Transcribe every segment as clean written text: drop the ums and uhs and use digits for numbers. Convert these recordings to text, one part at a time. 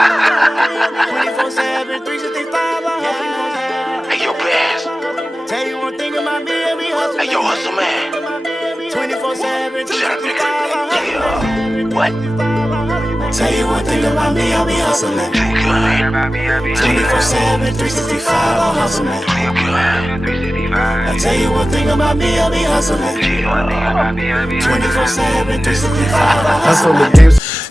24/7, 365, I hustle. Hey, yo, Bass. Tell you one thing about me, I be hustling. Hey, yo, hustle, man. 24/7, Shut up, 365, I hustle. nigga. What? Tell you one thing about me, I be hustling. Too good. 24/7, 365, I hustle. Too good. I tell you one thing about me, I be hustling. 24/7, 365, I hustle.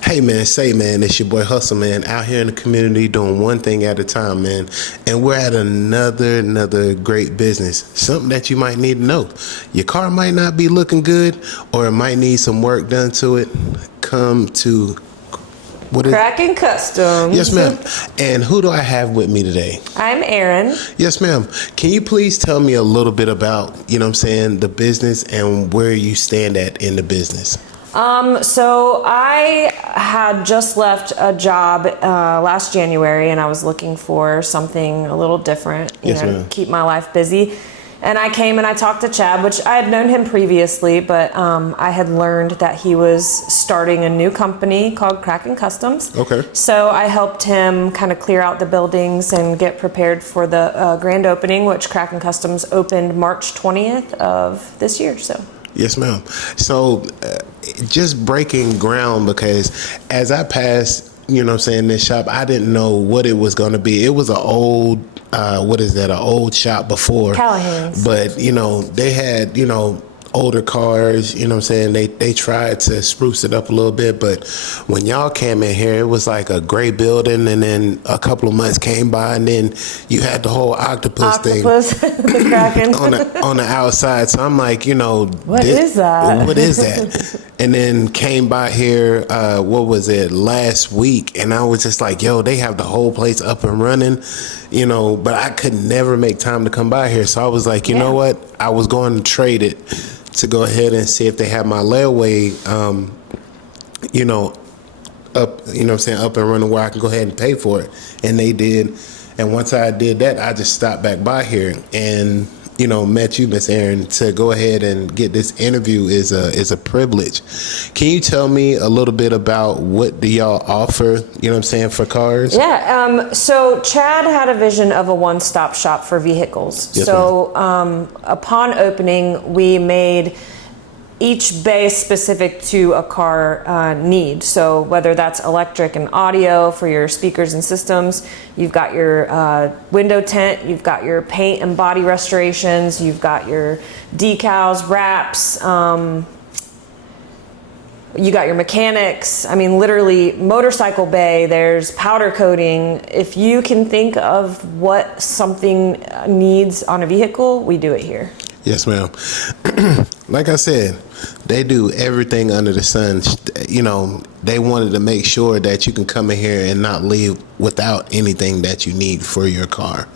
Hey man, it's your boy Hustle Man out here in the community doing one thing at a time, man. And we're at another great business. Something that you might need to know. Your car might not be looking good, or it might need some work done to it. Come to Kraken Customs. Yes, ma'am. And who do I have with me today? I'm Erin. Yes, ma'am. Can you please tell me a little bit about, the business and where you stand at in the business? So I had just left a job last January, and I was looking for something a little different, to keep my life busy. And I came and I talked to Chad, which I had known him previously, but I had learned that he was starting a new company called Kraken Customs. Okay. So I helped him kind of clear out the buildings and get prepared for the grand opening, which Kraken Customs opened March 20th of this year. So. Yes, ma'am. So just breaking ground, because as I passed, this shop, I didn't know what it was going to be. It was an old, an old shop before. Callahan's. But, they had, older cars, they tried to spruce it up a little bit, but when y'all came in here, it was like a gray building, and then a couple of months came by, and then you had the whole octopus thing the Kraken on the outside. So I'm like, what is that? What is that? And then came by here, last week, and I was just like, yo, they have the whole place up and running, but I could never make time to come by here. So I was like, you know what? I was going to trade it to go ahead and see if they have my layaway, up and running where I can go ahead and pay for it. And they did. And once I did that, I just stopped back by here and, met you, Miss Erin. To go ahead and get this interview is a privilege. Can you tell me a little bit about what do y'all offer, for cars? Yeah, so Chad had a vision of a one-stop shop for vehicles. Yes, so upon opening, we made each bay specific to a car need. So whether that's electric and audio for your speakers and systems, you've got your window tint, you've got your paint and body restorations, you've got your decals, wraps, you got your mechanics. I mean, literally motorcycle bay, there's powder coating. If you can think of what something needs on a vehicle, we do it here. Yes, ma'am. Like I said, they do everything under the sun. They wanted to make sure that you can come in here and not leave without anything that you need for your car.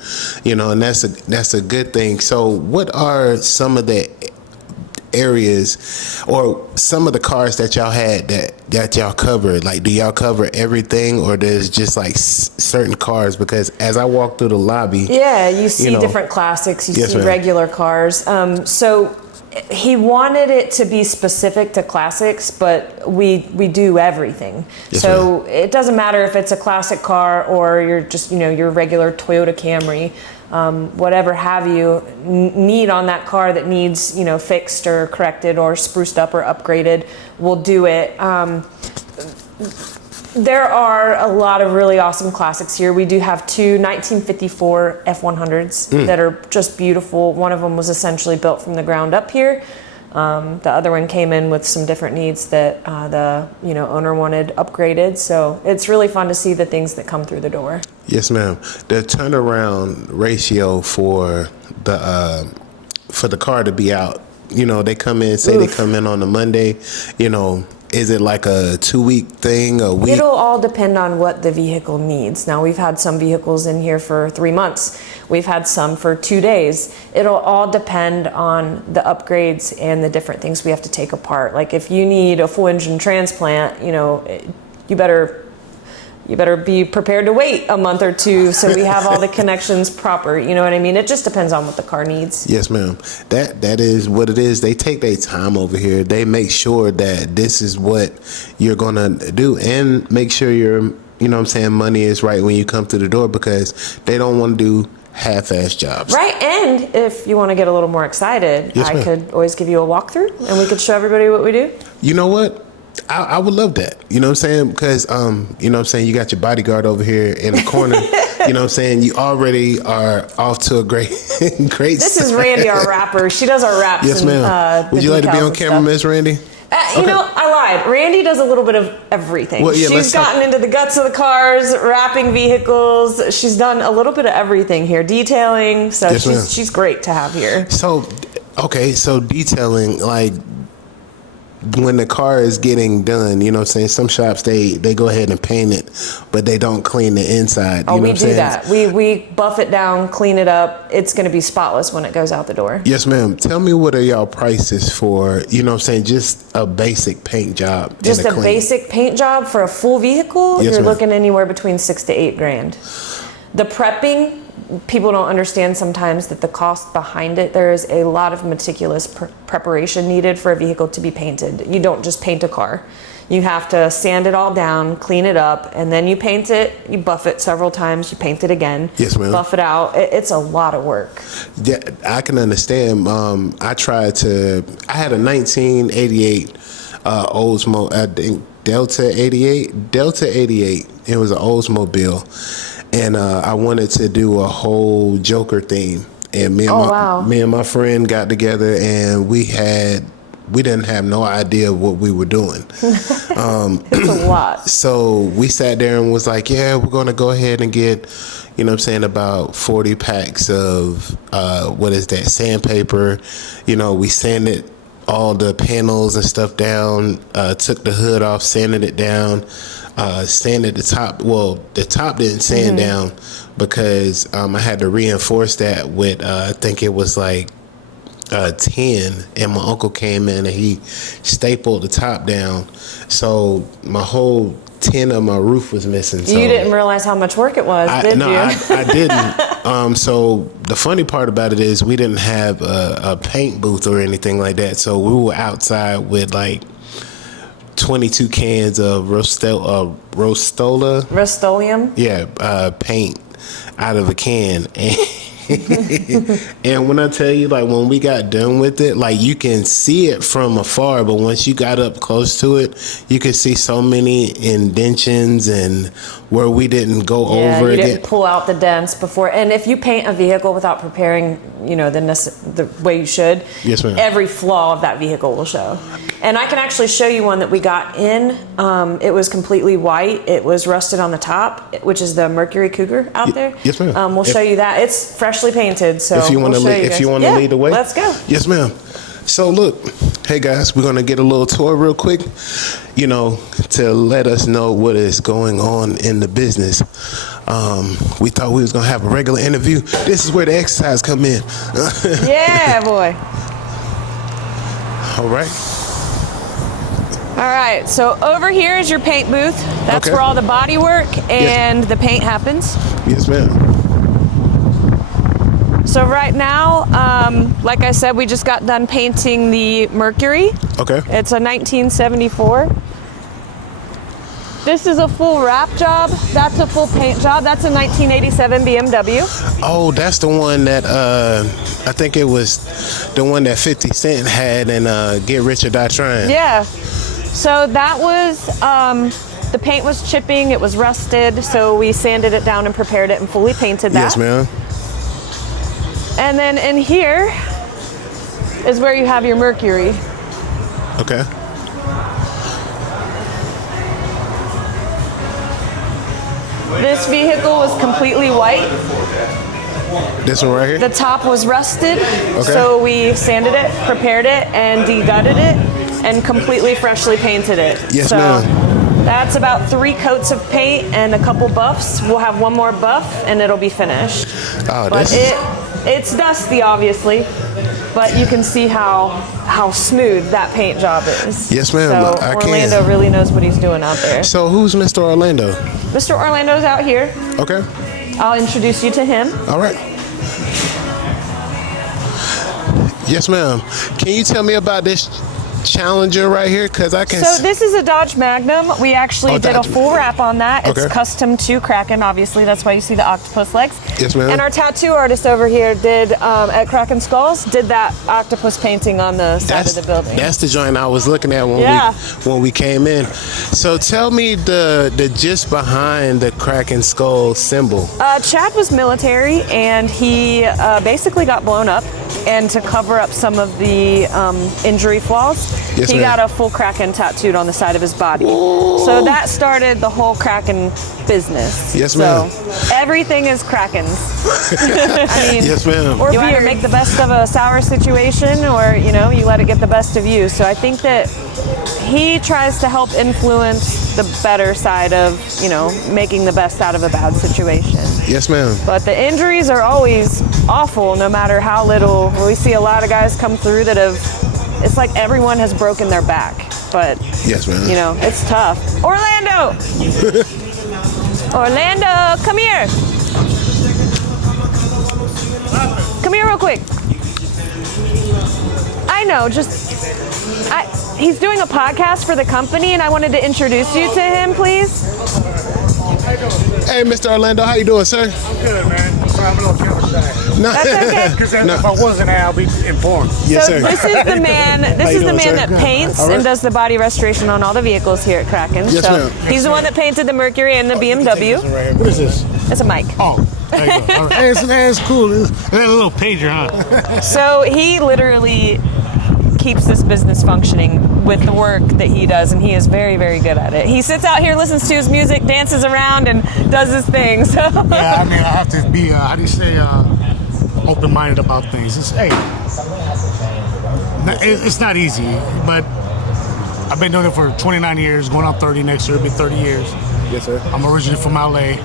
And that's a good thing. So what are some of the areas or some of the cars that y'all had that y'all covered? Like, do y'all cover everything, or there's just like certain cars? Because as I walk through the lobby, you see different classics, you see regular cars. So he wanted it to be specific to classics, but we do everything. So it doesn't matter if it's a classic car or you're just your regular Toyota Camry. Whatever have you need on that car that needs, fixed or corrected or spruced up or upgraded, we'll do it. There are a lot of really awesome classics here. We do have two 1954 F100s that are just beautiful. One of them was essentially built from the ground up here. The other one came in with some different needs that the owner wanted upgraded. So it's really fun to see the things that come through the door. Yes, ma'am. The turnaround ratio for the car to be out, they come in, they come in on a Monday, is it like a 2-week thing, a week? It'll all depend on what the vehicle needs. Now, we've had some vehicles in here for 3 months. We've had some for 2 days. It'll all depend on the upgrades and the different things we have to take apart. Like if you need a full engine transplant, you better be prepared to wait a month or two so we have all the connections proper. You know what I mean? It just depends on what the car needs. Yes, ma'am. That is what it is. They take their time over here. They make sure that this is what you're going to do and make sure you're you know what I'm saying, money is right when you come through the door, because they don't want to do half-ass jobs. Right, and if you want to get a little more excited, Yes, I ma'am. could always give you a walkthrough, and we could show everybody what we do. You know what? I would love that. You know what I'm saying? Because, you know what I'm saying, you got your bodyguard over here in the corner. You know what I'm saying? You already are off to a great This is Randy, our rapper. She does our raps. Yes, and, ma'am. the Would you like to be decals on and camera, stuff. Miss Randy? You Okay. know, I lied. Randy does a little bit of everything. Well, yeah, She's let's talk- gotten into the guts of the cars, wrapping vehicles. She's done a little bit of everything here, detailing. So Yes, ma'am. she's great to have here. So, okay, so detailing, like, when the car is getting done, you know what I'm saying, some shops, they go ahead and paint it, but they don't clean the inside. Oh, you know we what I'm do saying? that. We buff it down, clean it up. It's going to be spotless when it goes out the door. Yes, ma'am. Tell me, what are y'all prices for, you know what I'm saying, just a basic paint job? Just and a clean? basic paint job for a full vehicle, Yes, you're ma'am. looking anywhere between $6,000 to $8,000. The prepping, people don't understand sometimes that the cost behind it, there is a lot of meticulous preparation needed for a vehicle to be painted. You don't just paint a car. You have to sand it all down, clean it up, and then you paint it, you buff it several times, you paint it again. Yes, ma'am. Buff it out. It's a lot of work. Yeah, I can understand. I had a 1988 Oldsmobile, I think Delta 88. It was an Oldsmobile. And I wanted to do a whole Joker theme. And me and my friend got together, and we didn't have no idea what we were doing. It's a lot. So we sat there and was like, yeah, we're going to go ahead and get, you know what I'm saying, about 40 packs of, sandpaper. You know, we sanded all the panels and stuff down, took the hood off, sanded it down, sanded the top. Well, the top didn't sand down because I had to reinforce that with, I think it was like 10, and my uncle came in and he stapled the top down. So my whole 10 of my roof was missing. So You didn't realize how much work it was, did you? I didn't. So the funny part about it is we didn't have a paint booth or anything like that. So we were outside with like 22 cans of Rust-Oleum? Yeah, paint out of a can. And when I tell you, like, when we got done with it, like, you can see it from afar, but once you got up close to it, you could see so many indentions and where we didn't go over you again. didn't pull out the dents before. And if you paint a vehicle without preparing, you know, the way you should, Yes, ma'am. every flaw of that vehicle will show. And I can actually show you one that we got in. It was completely white. It was rusted on the top, which is the Mercury Cougar out there. Yes, ma'am. We'll show you that. It's freshly painted. So If you want to lead the way, let's go. Yes, ma'am. So look, hey guys, we're gonna get a little tour real quick, you know, to let us know what is going on in the business. We thought we was gonna have a regular interview. This is where the exercise come in. Yeah, boy. All right. All right, so over here is your paint booth. That's Okay. where all the body work and the paint happens. Yes, ma'am. So right now, like I said, we just got done painting the Mercury. Okay. It's a 1974. This is a full wrap job. That's a full paint job. That's a 1987 BMW. Oh, that's the one that I think it was the one that 50 Cent had in Get Rich or Die Trying. Yeah. So that was, the paint was chipping, it was rusted, so we sanded it down and prepared it and fully painted that. Yes, ma'am. And then in here is where you have your Mercury. Okay. This vehicle was completely white. This one right here? The top was rusted, so we sanded it, prepared it, and de-gutted it, and completely freshly painted it. Yes, so ma'am. That's about 3 coats of paint and a couple buffs. We'll have one more buff, and it'll be finished. Oh, But it's dusty, obviously, but you can see how smooth that paint job is. Yes, ma'am. So I can. Orlando really knows what he's doing out there. So who's Mr. Orlando? Mr. Orlando's out here. Okay. I'll introduce you to him. All right. Yes, ma'am. Can you tell me about this Challenger right here? Because I can. So this is a Dodge Magnum. We actually did a Dodge full wrap on that. It's Okay. custom to Kraken, obviously. That's why you see the octopus legs. Yes, ma'am. And our tattoo artist over here did, at Kraken Skulls, did that octopus painting on the side of the building. That's the joint I was looking at when we came in. So tell me the gist behind the Kraken skull symbol. Chad was military, and he basically got blown up. And to cover up some of the injury flaws, Yes, he ma'am. got a full Kraken tattooed on the side of his body. So that started the whole Kraken business. Yes, ma'am. So everything is Krakens. I mean, Yes, ma'am. Or you either make the best of a sour situation, or you let it get the best of you. So I think that he tries to help influence the better side of making the best out of a bad situation. Yes, ma'am. But the injuries are always awful, no matter how little. We see a lot of guys come through that it's like everyone has broken their back. But, Yes, ma'am. It's tough. Orlando! Orlando, come here. Come here real quick. I know, he's doing a podcast for the company, and I wanted to introduce you to him, please. Hey, Mr. Orlando, how you doing, sir? I'm good, man. Sorry, I'm a little camera shy. No. That's okay. Because if I wasn't there, I'll be informed. Yes, So sir. this is the man. This you is the doing, man sir? that paints All right. and does the body restoration on all the vehicles here at Kraken. Yes, so ma'am. he's the one that painted the Mercury and the BMW. What is this? It's a mic. Oh, there you go. All right. Hey, it's cool. It's a little pager, huh? So he literally keeps this business functioning with the work that he does, and he is very, very good at it. He sits out here, listens to his music, dances around, and does his thing. So Yeah, I mean, I have to be, how do you say, open-minded about things. It's not easy, but I've been doing it for 29 years, going on 30 next year. It'll be 30 years. Yes, sir. I'm originally from LA.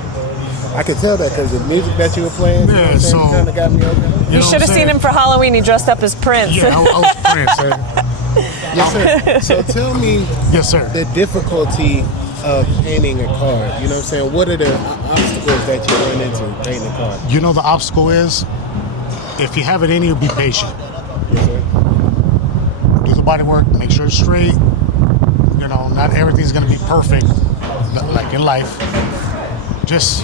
I could tell that because the music that you were playing, Yeah, so kind of got me open. you should have seen him for Halloween. He dressed up as Prince. Yeah, I was Prince. Yes, sir. So tell me Yes, sir. the difficulty of painting a car. You know what I'm saying? What are the obstacles that you run into painting a car? You know the obstacle is, if you have it in you, be patient. Yes, sir. Do the body work, make sure it's straight. Not everything's gonna be perfect, like in life. Just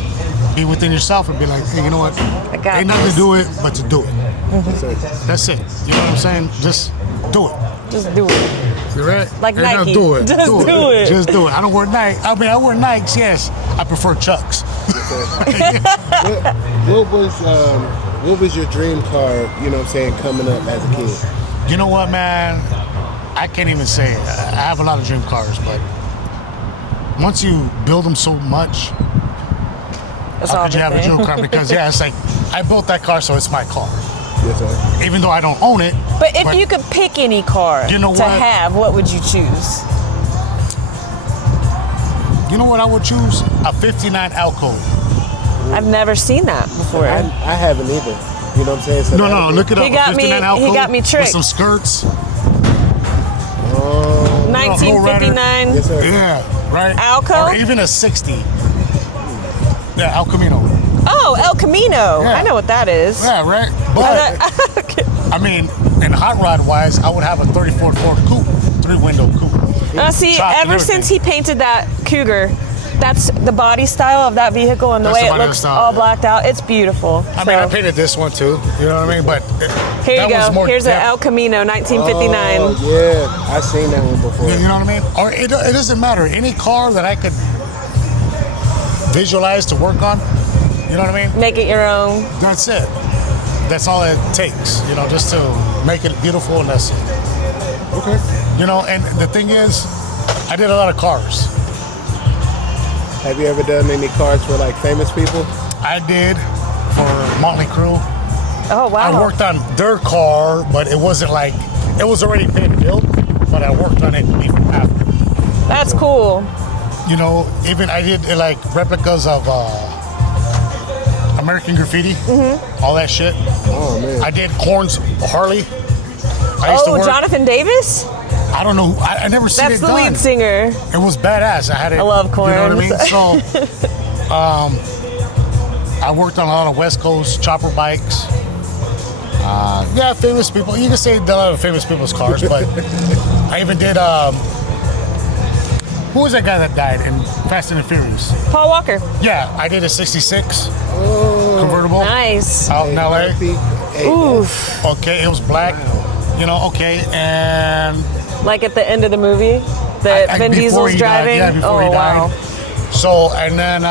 be within yourself and be like, hey, you know what? I got Ain't nothing this. to do it, but to do it. Yes, sir. That's it. You know what I'm saying? Just do it. Just do it. You right? Like Ain't Nike. nothing to do it. Just do it. Just do it. I don't wear Nike. I mean, I wear Nikes, yes. I prefer Chucks. What was your dream car, you know what I'm saying, coming up as a kid? You know what, man? I can't even say it. I have a lot of dream cars, but once you build them so much, That's how all could you the have a thing. dream car? Because it's like I built that car, so it's my car. Yes, sir. Even though I don't own it. But if you could pick any car You know to what? have, what would you choose? You know what I would choose? A 59 Alcove. I've never seen that before. I haven't either. You know what I'm saying? So No, that'll be- look it up. He got A me- 59 he Alcove got me with tricked. some skirts. 1959 Yes, sir. Yeah, right? Alco? Or even a 60. Yeah, El Camino. Oh, El Camino. Yeah. I know what that is. Yeah, right? But, I mean, in hot rod wise, I would have a 34 Ford coupe, 3-window coupe. See, Chopped and ever since he everything. painted that Cougar, that's the body style of that vehicle and the That's way the it body looks style, all yeah. blacked out. It's beautiful. I mean, I So, painted this one too. You know what I mean? But here you that was go. more Here's an depth. El Camino, 1959. Oh, yeah. I've seen that one before. You know what I mean? Or it doesn't matter. Any car that I could visualize to work on, you know what I mean? Make it your own. That's it. That's all it takes, just to make it beautiful, and that's it. Okay. And the thing is, I did a lot of cars. Have you ever done any cars for like famous people? I did for Motley Crue. Oh, wow. I worked on their car, but it wasn't like, it was already paid and built, but I worked on it before after. That's cool. Even I did like replicas of American Graffiti, all that shit. Oh man. I did Korn's Harley. I used to work. Jonathan Davis? I don't know. I never seen That's it the done. lead singer. It was badass. I had it. I love You know what I Korn. mean? So, I worked on a lot of West Coast chopper bikes. Yeah, famous people. You can say a lot of famous people's cars, but I even did. Who was that guy that died in Fast and the Furious? Paul Walker. Yeah, I did a '66 convertible. Nice. Out in LA. Oof. Okay, it was black. You know, okay, and Like at the end of the movie that Vin before Diesel's he died, driving? yeah, before he died. Wow. So, and then,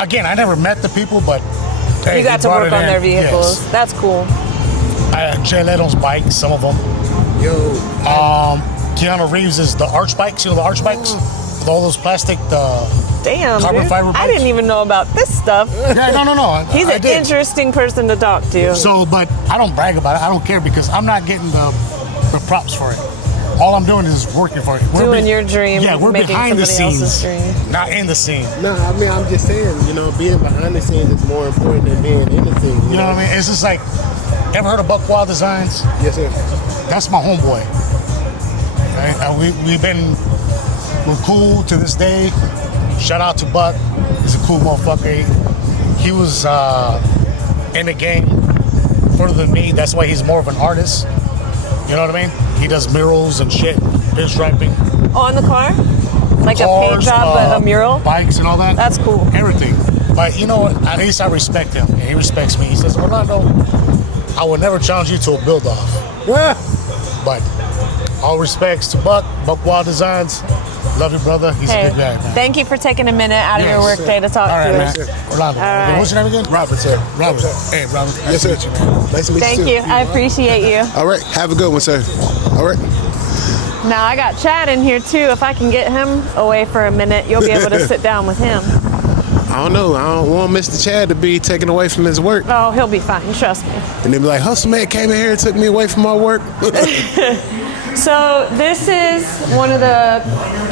again, I never met the people, but hey, You got they to brought work it on in. their vehicles. Yes. That's cool. Jay Leto's bikes, some of them. Yo. Keanu Reeves is the arch bikes, you know, the arch bikes? With all those plastic, Damn, Carbon dude. fiber I bikes? didn't even know about this stuff. yeah, no. He's I an did. interesting person to talk to. So, but I don't brag about it. I don't care because I'm not getting the props for it. All I'm doing is working for it. Doing your dream, Yeah, we're making behind the somebody else's scenes, dream. not in the scene. No, I mean, I'm just saying, you know, being behind the scenes is more important than being in the scene. You know what I mean? It's just like, ever heard of Buckwild Designs? Yes, sir. That's my homeboy. Right? We're cool to this day. Shout out to Buck. He's a cool motherfucker. He was in the game further than me. That's why he's more of an artist. You know what I mean? He does murals and shit, pinstriping. On the car? Like a paint Cars, job, but a mural? Bikes and all that. That's cool. Everything. But you know what? At least I respect him. And he respects me. He says, Orlando, I will never challenge you to a build-off. But all respects to Buckwild Designs. Love you, brother. He's a good guy, man. Thank you for taking a minute out of your Yes. work day to talk All right, to man. us. Orlando. right. What's your name again? Robert, sir. Robert. Hey, Robert. Yes, sir. Nice to meet you, man. Nice to meet Thank you, too. you. I appreciate you. All right. Have a good one, sir. All right. Now I got Chad in here too. If I can get him away for a minute, you'll be able to sit down with him. I don't know. I don't want Mr. Chad to be taken away from his work. Oh, he'll be fine. Trust me. And they be like, Hustle Man came in here and took me away from my work. So this is one of the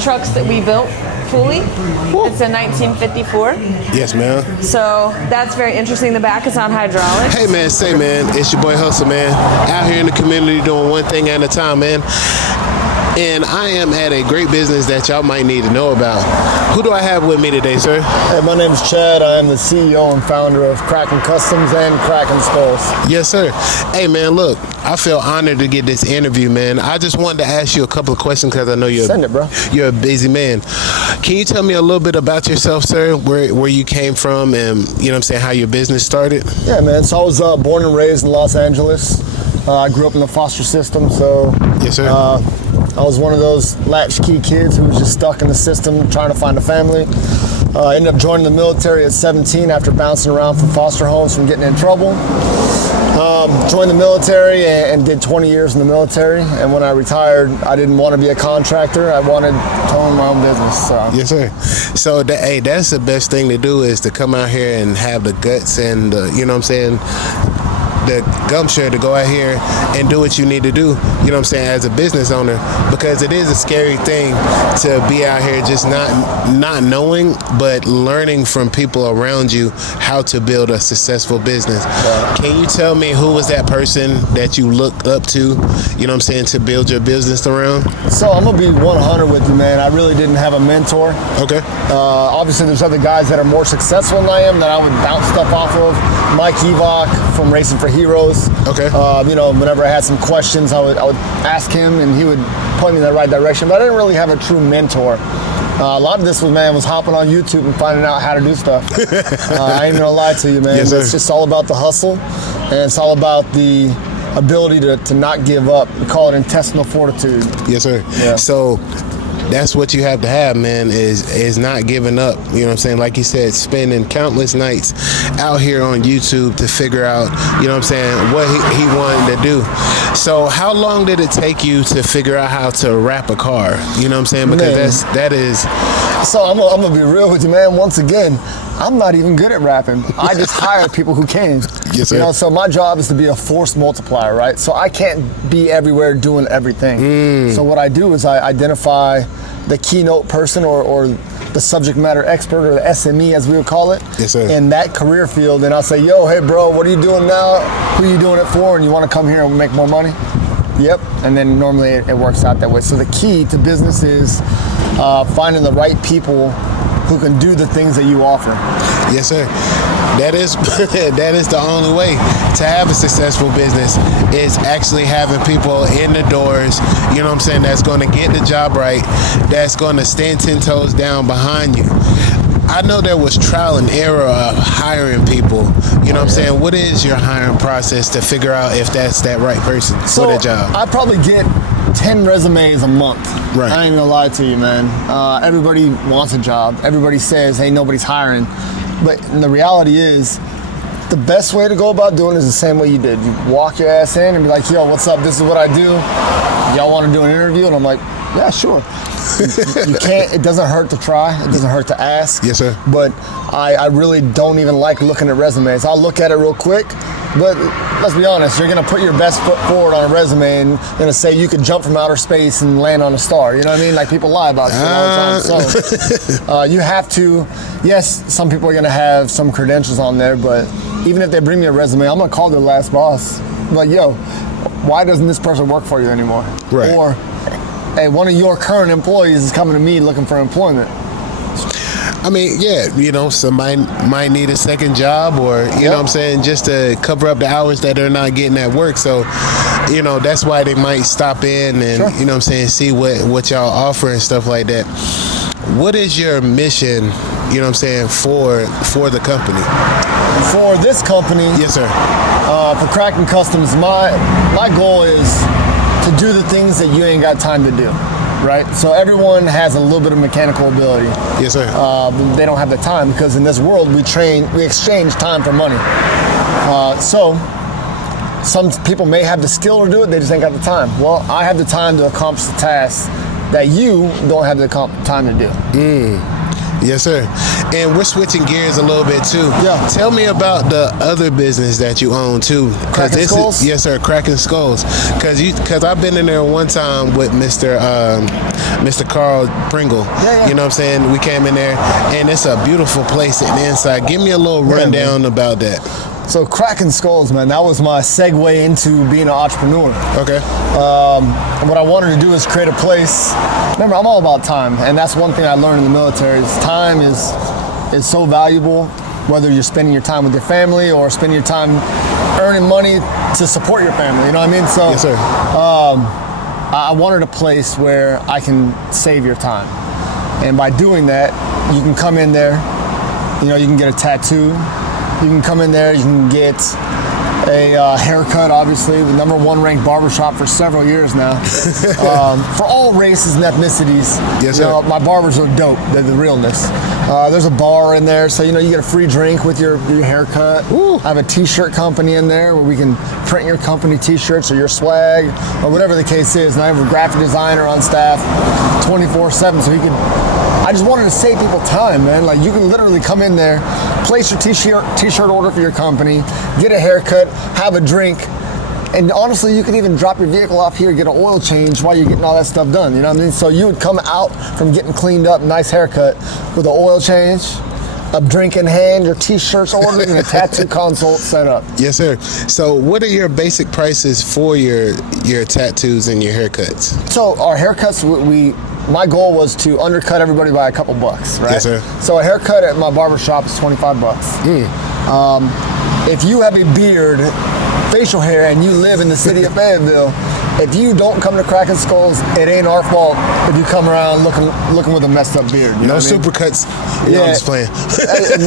trucks that we built fully. It's a 1954. Yes, ma'am. So that's very interesting. The back is on hydraulics. Hey, man, say, man, it's your boy Hustle, man. Out here in the community doing one thing at a time, man. And I am at a great business that y'all might need to know about. Who do I have with me today, sir? Hey, my name's Chad. I am the CEO and founder of Kraken Customs and Kraken Skulls. Yes, sir. Hey, man, look, I feel honored to get this interview, man. I just wanted to ask you a couple of questions because I know Send it, bro. you're a busy man. Can you tell me a little bit about yourself, sir? Where you came from and, you know what I'm saying, how your business started? Yeah, man. So I was born and raised in Los Angeles. I grew up in the foster system, so Yes, sir. I was one of those latchkey kids who was just stuck in the system trying to find a family. I ended up joining the military at 17 after bouncing around from foster homes from getting in trouble. Joined the military and did 20 years in the military. And when I retired, I didn't want to be a contractor. I wanted to own my own business. So. Yes, sir. So, that's the best thing to do is to come out here and have the guts and, you know what I'm saying, the gumption to go out here and do what you need to do, you know what I'm saying, as a business owner, because it is a scary thing to be out here just not knowing, but learning from people around you how to build a successful business. Can you tell me who was that person that you looked up to, you know what I'm saying, to build your business around? So I'm gonna be 100 with you, man. I really didn't have a mentor. Okay. Obviously, there's other guys that are more successful than I am that I would bounce stuff off of. Mike Evok from Racing for Heroes. Okay. You know, whenever I had some questions, I would ask him, and he would point me in the right direction. But I didn't really have a true mentor. A lot of this was hopping on YouTube and finding out how to do stuff. I ain't gonna lie to you, man. Yes, sir. It's just all about the hustle, and it's all about the ability to not give up. We call it intestinal fortitude. Yes, sir. Yeah. So that's what you have to have, man, is not giving up. You know what I'm saying? Like you said, spending countless nights out here on YouTube to figure out, you know what I'm saying, what he wanted to do. So how long did it take you to figure out how to wrap a car? You know what I'm saying? Because that is... So I'm gonna be real with you, man. Once again, I'm not even good at rapping. I just hire people who can. Yes, sir. You know, so my job is to be a force multiplier, right? So I can't be everywhere doing everything. So what I do is I identify the keynote person or the subject matter expert or the SME, as we would call it, Yes, sir. in that career field. And I'll say, yo, hey, bro, what are you doing now? Who are you doing it for? And you want to come here and make more money? Yep. And then normally it works out that way. So the key to business is finding the right people who can do the things that you offer. Yes, sir. That is that is the only way to have a successful business is actually having people in the doors, you know what I'm saying, that's going to get the job right, that's going to stand 10 toes down behind you. I know there was trial and error of hiring people. You know what I'm saying? What is your hiring process to figure out if that's that right person for that job? I probably get 10 resumes a month. Right. I ain't gonna lie to you, man. Everybody wants a job. Everybody says, hey, nobody's hiring. But the reality is, the best way to go about doing it is the same way you did. You walk your ass in and be like, yo, what's up? This is what I do. Y'all want to do an interview? And I'm like, yeah, sure. You can't, it doesn't hurt to try. It doesn't hurt to ask. Yes, sir. But I really don't even like looking at resumes. I'll look at it real quick, but let's be honest, you're going to put your best foot forward on a resume and going to say you could jump from outer space and land on a star. You know what I mean? Like, people lie about shit all the time. So you have to, yes, some people are going to have some credentials on there, but even if they bring me a resume, I'm going to call their last boss. Like, yo, why doesn't this person work for you anymore? Right. Or, hey, one of your current employees is coming to me looking for employment. I mean, yeah, you know, somebody might need a second job or, you know what I'm saying, just to cover up the hours that they're not getting at work. So, you know, that's why they might stop in and, you know what I'm saying, see what y'all offer and stuff like that. What is your mission, you know what I'm saying, for the company? For this company, yes, sir. For Kraken Customs, my goal is to do the things that you ain't got time to do. Right? So everyone has a little bit of mechanical ability. Yes, sir. They don't have the time because in this world we exchange time for money. So some people may have the skill to do it, they just ain't got the time. Well, I have the time to accomplish the tasks that you don't have the time to do. Yes, sir. And we're switching gears a little bit too. Yeah. Tell me about the other business that you own too. Kraken Skulls? Yes, sir. Kraken Skulls. Because I've been in there one time with Mr. Carl Pringle. Yeah. You know what I'm saying? We came in there, and it's a beautiful place in the inside. Give me a little rundown about that. So Kraken Skulls, man, that was my segue into being an entrepreneur. Okay. What I wanted to do is create a place. Remember, I'm all about time, and that's one thing I learned in the military. Is time is so valuable, whether you're spending your time with your family or spending your time earning money to support your family. You know what I mean? So, yes, sir. I wanted a place where I can save your time, and by doing that, you can come in there. You know, you can get a tattoo. You can come in there, you can get a haircut, obviously, the #1 ranked barbershop for several years now. For all races and ethnicities, yes, sir. You know, my barbers are dope, they're the realness. There's a bar in there, so you know you get a free drink with your haircut. Ooh. I have a t-shirt company in there where we can print your company t-shirts or your swag or whatever the case is. And I have a graphic designer on staff 24/7, so he can. I just wanted to save people time, man. Like, you can literally come in there, place your t-shirt order for your company, get a haircut, have a drink, and honestly, you could even drop your vehicle off here, get an oil change while you're getting all that stuff done. You know what I mean? So you would come out from getting cleaned up, nice haircut, with an oil change, a drink in hand, your t-shirts ordered, and a tattoo consult set up. Yes, sir. So what are your basic prices for your tattoos and your haircuts? So our haircuts, my goal was to undercut everybody by a couple bucks, right? Yes, sir. So a haircut at my barbershop is $25. If you have a beard, facial hair, and you live in the city of Fayetteville, if you don't come to Kraken Skulls, it ain't our fault if you come around looking with a messed up beard. You know what I mean? Supercuts. Yeah, I'm just playing.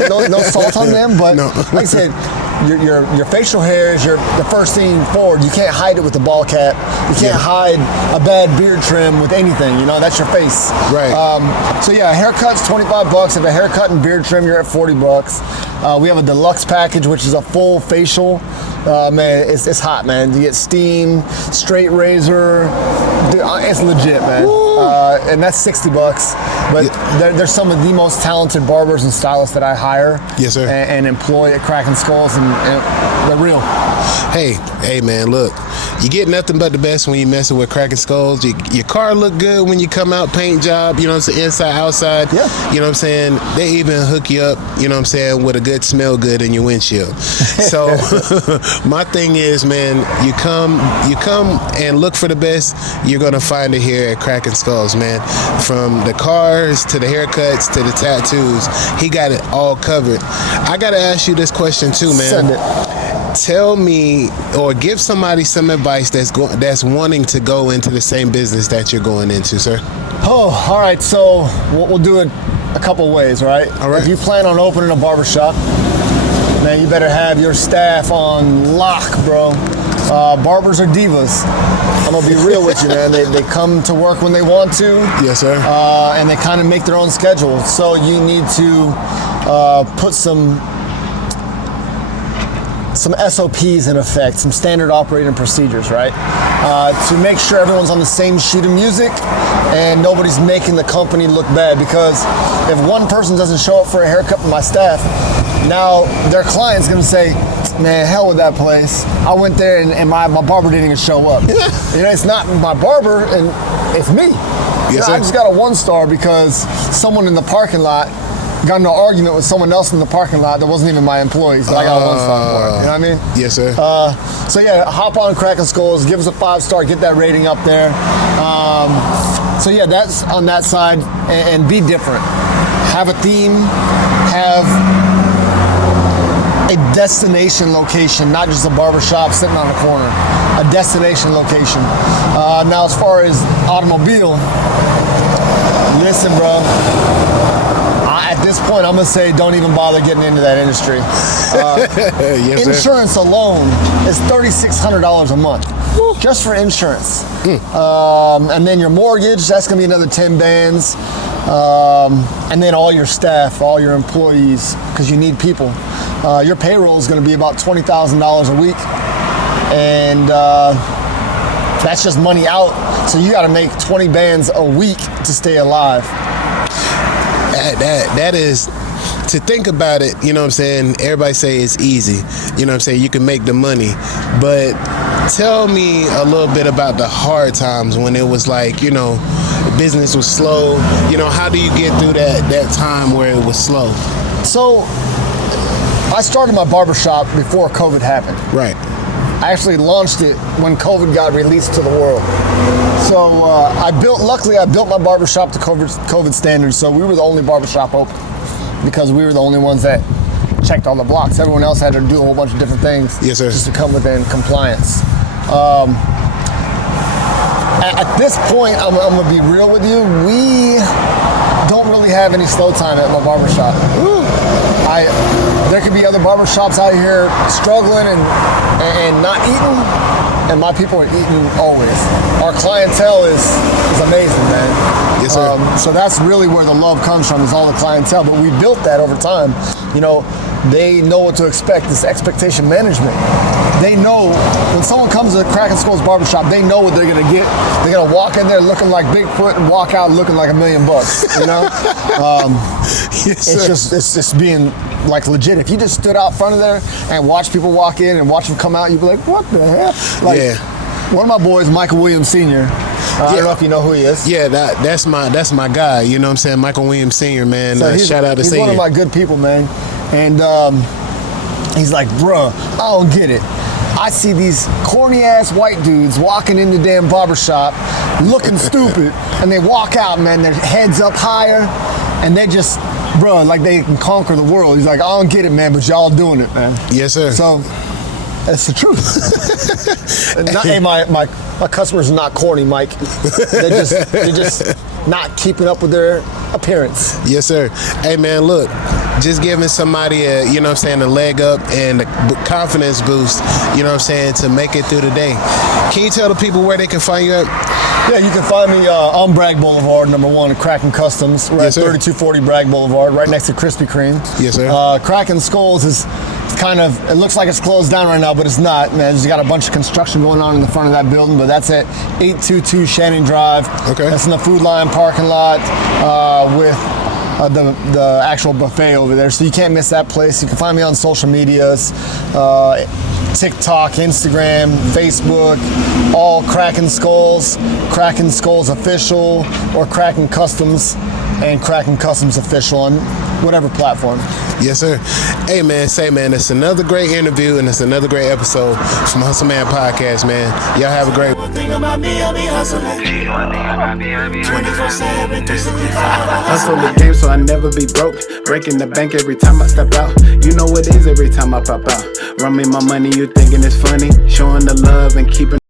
no salt on them, but like I said, your facial hair is the first thing forward. You can't hide it with a ball cap. You can't hide a bad beard trim with anything. You know, that's your face. Right. So yeah, a haircut's $25. If a haircut and beard trim, you're at $40. We have a deluxe package, which is a full facial. Man, it's hot, man. You get steam, straight razor. It's legit, man. And that's $60. But they're some of the most talented barbers and stylists that I hire. Yes, sir. And employ at Kraken Skulls, and they're real. Hey, man, look. You get nothing but the best when you messing with Kraken Skulls. Your car look good when you come out, paint job, you know what I'm saying, inside, outside. Yeah. You know what I'm saying? They even hook you up, you know what I'm saying, with a good smell good in your windshield. So My thing is, man, you come and look for the best, you're gonna find it here at Kraken Skulls, man. From the cars to the haircuts to the tattoos, he got it all covered. I gotta ask you this question too, man. Send it. Tell me or give somebody some advice that's wanting to go into the same business that you're going into, sir. Oh, all right. So we'll do it a couple ways, right? All right. If you plan on opening a barbershop, man, you better have your staff on lock, bro. Barbers are divas. I'm gonna be real with you, man. They come to work when they want to. Yes, sir. And they kind of make their own schedule. So you need to put some SOPs in effect, some standard operating procedures, right? To make sure everyone's on the same sheet of music and nobody's making the company look bad. Because if one person doesn't show up for a haircut from my staff, now their client's gonna say, man, hell with that place. I went there and my barber didn't even show up. It's not my barber, and it's me. Yes, I sir. just got a 1-star because someone in the parking lot got into an argument with someone else in the parking lot that wasn't even my employees, but I got a 1-star for it. You know what I mean? Yes, sir. So yeah, hop on Kraken Skulls, give us a 5-star, get that rating up there. So yeah, that's on that side, and be different. Have a theme, have a destination location, not just a barbershop sitting on a corner. A destination location. Now, as far as automobile, listen, bro. At this point, I'm gonna say don't even bother getting into that industry. Yes, Insurance alone is $3,600 a month, just for insurance. And then your mortgage, that's gonna be another 10 bands. And then all your staff, all your employees, because you need people. Your payroll is gonna be about $20,000 a week. And that's just money out. So you gotta make 20 bands a week to stay alive. That is, to think about it, you know what I'm saying? Everybody say it's easy. You know what I'm saying? You can make the money. But tell me a little bit about the hard times when it was like, business was slow. How do you get through that time where it was slow? So I started my barbershop before COVID happened. Right. I actually launched it when COVID got released to the world. So luckily I built my barbershop to COVID standards, so we were the only barbershop open because we were the only ones that checked all the blocks. Everyone else had to do a whole bunch of different things. Yes, sir. Just to come within compliance. At this point, I'm gonna be real with you, we don't really have any slow time at my barbershop. There could be other barbershops out here struggling and not eating, and my people are eating always. Our clientele is amazing, man. Yes, sir. So that's really where the love comes from, is all the clientele. But we built that over time. They know what to expect. This expectation management. They know when someone comes to Kraken Skulls Barbershop, they know what they're gonna get. They're gonna walk in there looking like Bigfoot and walk out looking like $1 million. Yes, sir. It's just being like legit. If you just stood out front of there and watched people walk in and watch them come out, you'd be like, what the hell? One of my boys, Michael Williams Sr. I don't know if you know who he is. Yeah, that's my guy. You know what I'm saying? Michael Williams Sr., man. So Shout out to he's Senior. one of my good people, man. And he's like, bruh, I don't get it. I see these corny ass white dudes walking in the damn barbershop looking stupid, and they walk out, man, their heads up higher, and they just, bruh, like they can conquer the world. He's like, I don't get it, man, but y'all doing it, man. Yes, sir. So that's the truth. Hey, my customers are not corny, Mike. They're just not keeping up with their appearance. Yes, sir. Hey, man, look, just giving somebody a leg up and a confidence boost, to make it through the day. Can you tell the people where they can find you at? Yeah, you can find me on Bragg Boulevard, #1 at Kraken Customs. We're at 3240 Bragg Boulevard, right next to Krispy Kreme. Yes, sir. Kraken Skulls is it looks like it's closed down right now, but it's not, man. There's got a bunch of construction going on in the front of that building, but that's at 822 Shannon Drive. Okay. That's in the Food Line parking lot with the actual buffet over there. So you can't miss that place. You can find me on social medias, TikTok, Instagram, Facebook, all Kraken Skulls Official, or Kraken Customs and Kraken Customs Official on whatever platform. Yes, sir. Hey, man, it's another great interview and it's another great episode from Hustle Man Podcast, man. Y'all have a great one. One thing about me, I be hustling. 24/7, 365. Hustle the game so I never be broke. Breaking the bank every time I step out. You know what it is every time I pop out. Run me my money, you thinking it's funny. Showing the love and keeping